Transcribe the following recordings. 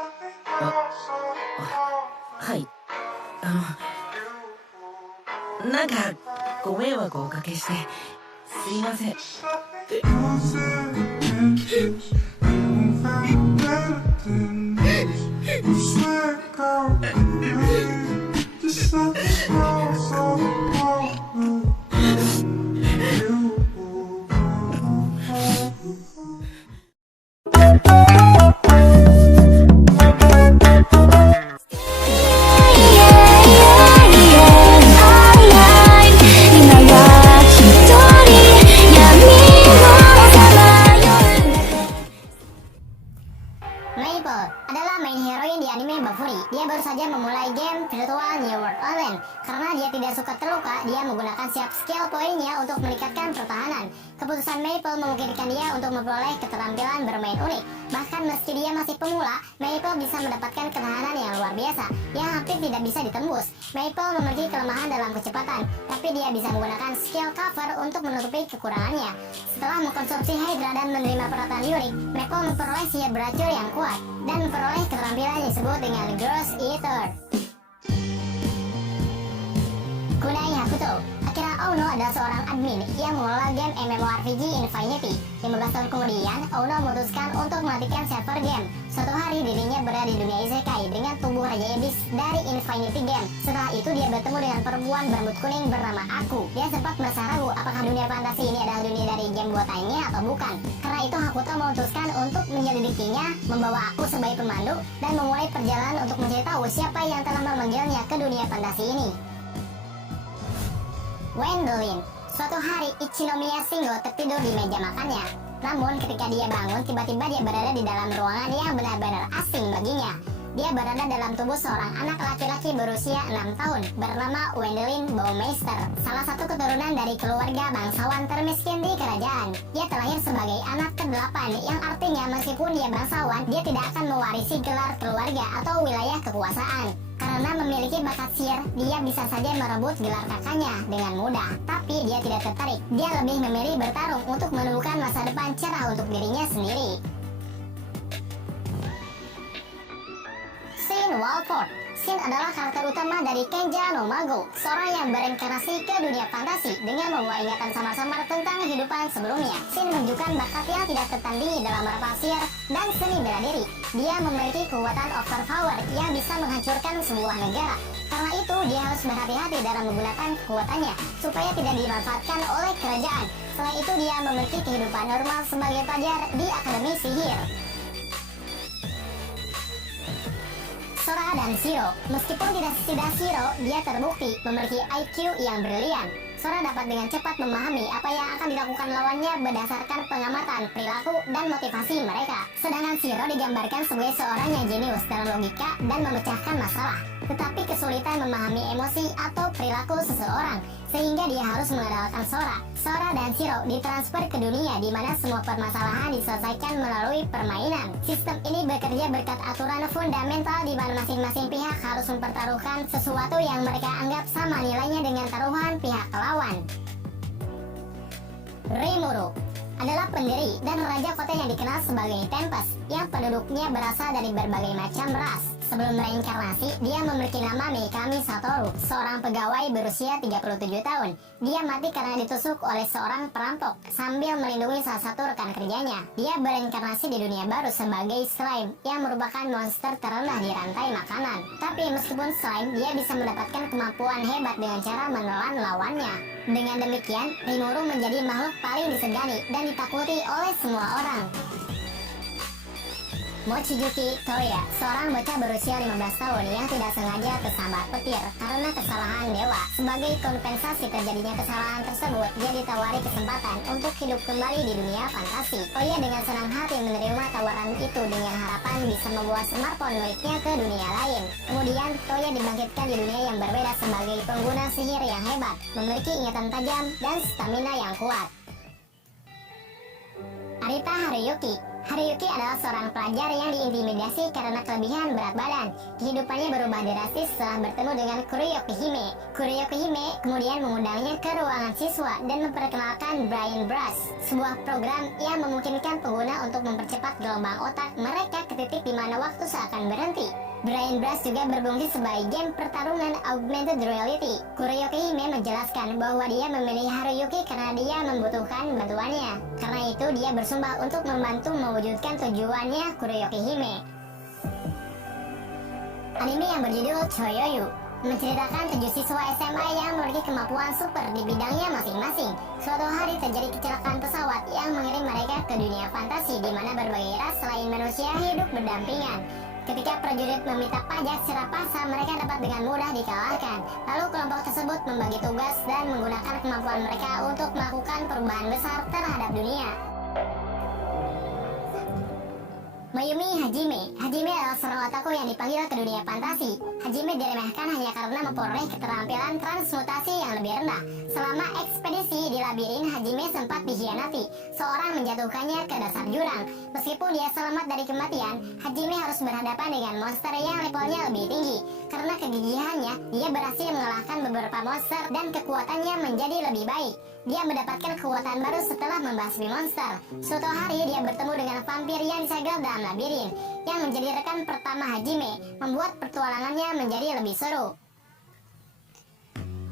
あ、はい。なんか、ご迷惑をおかけして、すいません。Maple adalah main heroin di anime Bafuri. Dia baru saja memulai game virtual New World Online. Karena dia tidak suka terluka, dia menggunakan siap skill poinnya untuk meningkatkan pertahanan. Keputusan Maple memungkinkan dia untuk memperoleh keterampilan bermain unik. Bahkan meski dia masih pemula, Maple bisa mendapatkan ketahanan yang luar biasa, yang hampir tidak bisa ditembus. Maple memiliki kelemahan dalam kecepatan, tapi dia bisa menggunakan skill cover untuk menutupi kekurangannya. Setelah mengkonsumsi Hydra dan menerima peralatan unik, Maple memperoleh siap beracun yang kuat dan memperoleh keterampilan yang disebut dengan Gross Eater. Kunai Hakuto. Akira Ono adalah seorang admin yang mengelola game MMORPG Infinity. 15 tahun kemudian, Ono memutuskan untuk melanjutkan server game. Suatu hari dirinya berada di dunia isekai dengan tubuh Raja Iblis dari Infinity Game. Setelah itu dia bertemu dengan perempuan berambut kuning bernama Aku. Dia sempat merasa ragu apakah dunia fantasi ini adalah dunia dari game buatannya atau bukan. Karena itu Hakuto memutuskan untuk menyelidikinya, membawa Aku sebagai pemandu, dan memulai perjalanan untuk mencari tahu siapa yang telah memanggilnya ke dunia fantasi ini. Wendelin. Suatu hari Ichinomiya Shingo tertidur di meja makannya. Namun ketika dia bangun, tiba-tiba dia berada di dalam ruangan yang benar-benar asing baginya. Dia berada dalam tubuh seorang anak laki-laki berusia 6 tahun bernama Wendelin Baumeister, salah satu keturunan dari keluarga bangsawan termiskin di kerajaan. Dia terlahir sebagai anak ke-8, yang artinya meskipun dia bangsawan, dia tidak akan mewarisi gelar keluarga atau wilayah kekuasaan. Karena memiliki bakat sihir, dia bisa saja merebut gelar kakaknya dengan mudah. Tapi dia tidak tertarik. Dia lebih memilih bertarung untuk menemukan masa depan cerah untuk dirinya sendiri. Shin Walford. Shin adalah karakter utama dari Kenja no Mago, seorang yang bereinkarnasi ke dunia fantasi dengan membawa ingatan samar-samar tentang kehidupan sebelumnya. Shin menunjukkan bakat yang tidak tertandingi dalam merebak sihir dan seni bela diri. Dia memiliki kekuatan overpower yang bisa menghancurkan sebuah negara. Karena itu, dia harus berhati-hati dalam menggunakan kekuatannya supaya tidak dimanfaatkan oleh kerajaan. Selain itu, dia memiliki kehidupan normal sebagai pelajar di Akademi Sihir. Sora dan Shiro. Meskipun tidak setidak Shiro, dia terbukti memiliki IQ yang brilian. Sora dapat dengan cepat memahami apa yang akan dilakukan lawannya berdasarkan pengamatan, perilaku, dan motivasi mereka. Sedangkan Shiro digambarkan sebagai seorang yang jenius dalam logika dan memecahkan masalah, tetapi kesulitan memahami emosi atau perilaku seseorang, sehingga dia harus mengandalkan Sora. Sora dan Shiro ditransfer ke dunia di mana semua permasalahan diselesaikan melalui permainan. Sistem ini bekerja berkat aturan fundamental di mana masing-masing pihak harus mempertaruhkan sesuatu yang mereka anggap sama nilainya dengan taruhan pihak lawan. Rimuru adalah pendiri dan raja kota yang dikenal sebagai Tempest, yang penduduknya berasal dari berbagai macam ras. Sebelum reinkarnasi, dia memiliki nama Mikami Satoru, seorang pegawai berusia 37 tahun. Dia mati karena ditusuk oleh seorang perampok sambil melindungi salah satu rekan kerjanya. Dia bereinkarnasi di dunia baru sebagai slime, yang merupakan monster terendah di rantai makanan. Tapi meskipun slime, dia bisa mendapatkan kemampuan hebat dengan cara menelan lawannya. Dengan demikian, Rimuru menjadi makhluk paling disegani dan ditakuti oleh semua orang. Mochizuki Toya, seorang bocah berusia 15 tahun yang tidak sengaja tersambar petir karena kesalahan dewa. Sebagai kompensasi terjadinya kesalahan tersebut, dia ditawari kesempatan untuk hidup kembali di dunia fantasi. Toya dengan senang hati menerima tawaran itu dengan harapan bisa membawa smartphone miliknya ke dunia lain. Kemudian, Toya dibangkitkan di dunia yang berbeda sebagai pengguna sihir yang hebat, memiliki ingatan tajam dan stamina yang kuat. Arita Haruyuki. Haruyuki adalah seorang pelajar yang diintimidasi karena kelebihan berat badan. Kehidupannya berubah drastis setelah bertemu dengan Kuroyuki Hime. Kuroyuki Hime kemudian mengundangnya ke ruangan siswa dan memperkenalkan Brain Brush, sebuah program yang memungkinkan pengguna untuk mempercepat gelombang otak mereka ke titik di mana waktu seakan berhenti. Brain Brush juga berfungsi sebagai game pertarungan augmented reality. Kuroyuki Hime menjelaskan bahwa dia memilih Haruyuki karena dia membutuhkan bantuannya. Karena itu dia bersumpah untuk membantu mewujudkan tujuannya Kuroyuki Hime. Anime yang berjudul Choyoyu menceritakan 7 siswa SMA yang memiliki kemampuan super di bidangnya masing-masing. Suatu hari terjadi kecelakaan pesawat yang mengirim mereka ke dunia fantasi di mana berbagai ras selain manusia hidup berdampingan. Ketika prajurit meminta pajak secara paksa, mereka dapat dengan mudah dikalahkan. Lalu kelompok tersebut membagi tugas dan menggunakan kemampuan mereka untuk melakukan perubahan besar terhadap dunia. Mayumi Hajime. Hajime adalah seorang otaku yang dipanggil ke dunia fantasi. Hajime diremehkan hanya karena memperoleh keterampilan transmutasi yang lebih rendah. Selama ekspedisi di labirin, Hajime sempat dikhianati. Seorang menjatuhkannya ke dasar jurang. Meskipun dia selamat dari kematian, Hajime harus berhadapan dengan monster yang levelnya lebih tinggi. Karena kegigihannya, dia berhasil mengalahkan beberapa monster dan kekuatannya menjadi lebih baik. Dia mendapatkan kekuatan baru setelah membasmi monster. Suatu hari dia bertemu dengan vampir yang disegel dalam labirin, yang menjadi rekan pertama Hajime, membuat petualangannya menjadi lebih seru.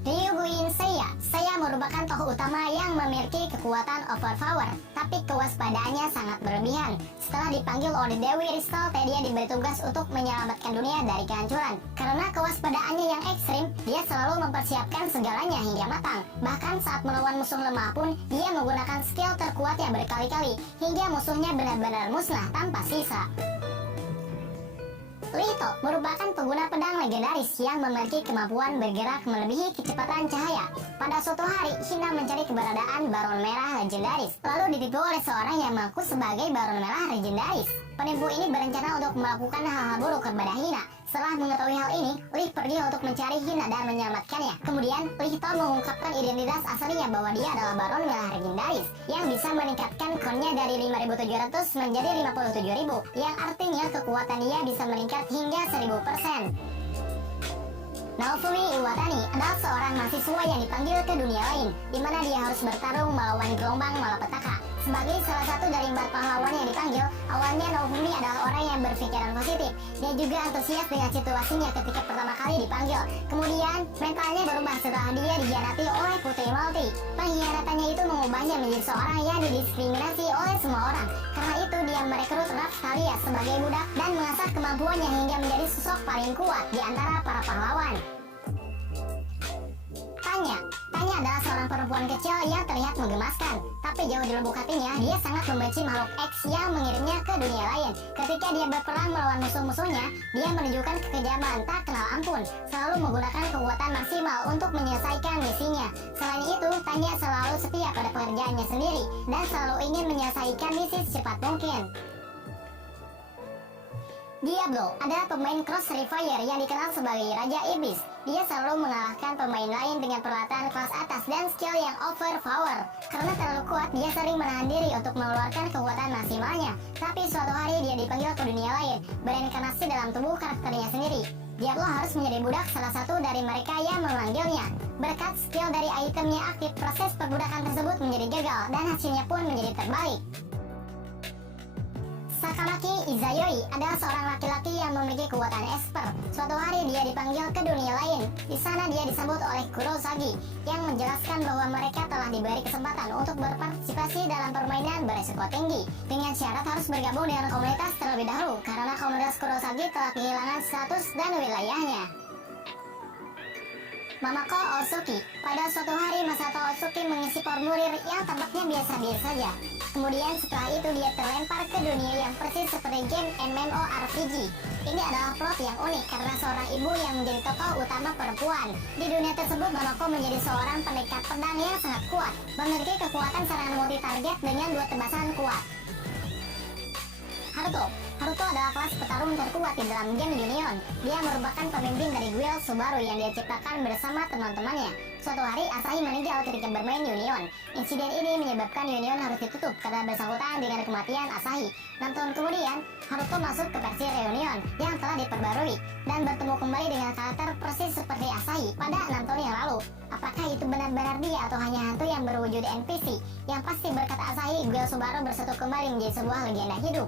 Ryuguin Seiya. Seiya merupakan tokoh utama yang memiliki kekuatan overpower, tapi kewaspadaannya sangat berlebihan. Setelah dipanggil oleh Dewi Ristolte, dia diberi tugas untuk menyelamatkan dunia dari kehancuran. Karena kewaspadaannya yang ekstrim, dia selalu mempersiapkan segalanya hingga matang. Bahkan saat melawan musuh lemah pun, dia menggunakan skill terkuatnya berkali-kali, hingga musuhnya benar-benar musnah tanpa sisa. Lito merupakan pengguna pedang legendaris yang memiliki kemampuan bergerak melebihi kecepatan cahaya. Pada suatu hari, Hina mencari keberadaan Baron Merah legendaris, lalu ditipu oleh seorang yang mengaku sebagai Baron Merah legendaris. Penipu ini berencana untuk melakukan hal-hal buruk kepada Hina. Setelah mengetahui hal ini, Lee pergi untuk mencari Hina dan menyelamatkannya. Kemudian, Lito mengungkapkan identitas aslinya bahwa dia adalah Baron Merah legendaris yang bisa meningkatkan konnya dari 5.700 menjadi 57.000, yang artinya kekuatan dia bisa meningkat hingga 1000%. Naofumi Iwatani adalah seorang mahasiswa yang dipanggil ke dunia lain, di mana dia harus bertarung melawan gelombang malapetaka. Sebagai salah satu dari 4 pahlawan yang dipanggil, awalnya Naofumi adalah orang yang berpikiran positif. Dia juga antusias dengan situasinya ketika pertama kali dipanggil. Kemudian, mentalnya berubah setelah dia dikhianati oleh Putri Malti. Pengkhianatannya itu mengubahnya menjadi seorang yang didiskriminasi oleh semua orang. Karena itu, dia merekrut Raphtalia sebagai budak dan mengasah kemampuannya hingga menjadi sosok paling kuat di antara para pahlawan. Tanya adalah seorang perempuan kecil yang terlihat menggemaskan, tapi jauh di lubuk hatinya, dia sangat membenci makhluk X yang mengirimnya ke dunia lain. Ketika dia berperang melawan musuh-musuhnya, dia menunjukkan kekejaman tak kenal ampun, selalu menggunakan kekuatan maksimal untuk menyelesaikan misinya. Selain itu, Tanya selalu setia pada pekerjaannya sendiri, dan selalu ingin menyelesaikan misi secepat mungkin. Diablo adalah pemain Cross Fire yang dikenal sebagai Raja Iblis. Dia selalu mengalahkan pemain lain dengan peralatan kelas atas dan skill yang overpower. Karena terlalu kuat, dia sering menahan diri untuk mengeluarkan kekuatan maksimalnya. Tapi suatu hari dia dipanggil ke dunia lain, berinkarnasi dalam tubuh karakternya sendiri. Diablo harus menjadi budak salah satu dari mereka yang memanggilnya. Berkat skill dari itemnya aktif, proses perbudakan tersebut menjadi gagal dan hasilnya pun menjadi terbalik. Sakamaki Izayoi adalah seorang laki-laki yang memiliki kekuatan esper. Suatu hari dia dipanggil ke dunia lain. Di sana dia disambut oleh Kurosagi yang menjelaskan bahwa mereka telah diberi kesempatan untuk berpartisipasi dalam permainan beresiko tinggi, dengan syarat harus bergabung dengan komunitas terlebih dahulu karena komunitas Kurosagi telah kehilangan status dan wilayahnya. Mamako Otsuki. Pada suatu hari, Masato Otsuki mengisi formulir yang tampaknya biasa-biasa saja. Kemudian setelah itu dia terlempar ke dunia yang persis seperti game MMORPG. Ini adalah plot yang unik karena seorang ibu yang menjadi tokoh utama perempuan. Di dunia tersebut, Mamako menjadi seorang pendekar pedang yang sangat kuat, memiliki kekuatan serangan multi target dengan 2 tebasan kuat. Haruto Haruto adalah kelas petarung terkuat di dalam game Union. Dia merupakan pemimpin dari guild Subaru yang dia ciptakan bersama teman-temannya. Suatu hari, Asahi meninggal ketika bermain Union. Insiden ini menyebabkan Union harus ditutup karena bersangkutan dengan kematian Asahi. 6 tahun kemudian, Haruto masuk ke versi Reunion yang telah diperbarui dan bertemu kembali dengan karakter persis seperti Asahi pada 6 tahun yang lalu. Apakah itu benar-benar dia atau hanya hantu yang berwujud NPC? Yang pasti berkat Asahi, guild Subaru bersatu kembali menjadi sebuah legenda hidup.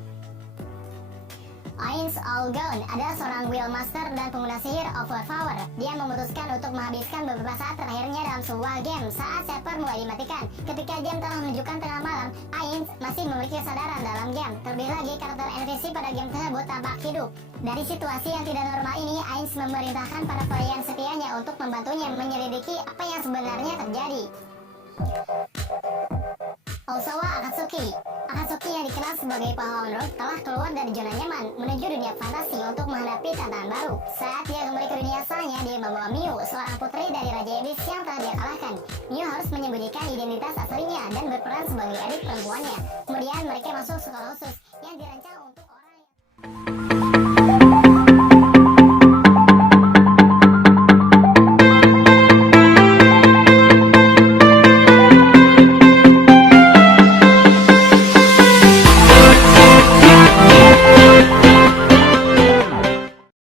Ainz All-Gone adalah seorang Wheel Master dan pengguna sihir Overpower. Dia memutuskan untuk menghabiskan beberapa saat terakhirnya dalam sebuah game saat server mulai dimatikan. Ketika game telah menunjukkan tengah malam, Ainz masih memiliki kesadaran dalam game. Terlebih lagi karakter NPC pada game tersebut tampak hidup. Dari situasi yang tidak normal ini, Ainz memerintahkan para pelayan setianya untuk membantunya menyelidiki apa yang sebenarnya terjadi. Osawa Akatsuki. Akatsuki yang dikenal sebagai pahlawan rock telah keluar dari zona nyaman menuju dunia fantasi untuk menghadapi tantangan baru. Saat dia kembali ke dunia asalnya, dia membawa Miu, seorang putri dari Raja Iblis yang telah dia kalahkan. Miu harus menyembunyikan identitas aslinya dan berperan sebagai adik perempuannya. Kemudian mereka masuk sekolah khusus yang dirancang untuk orang yang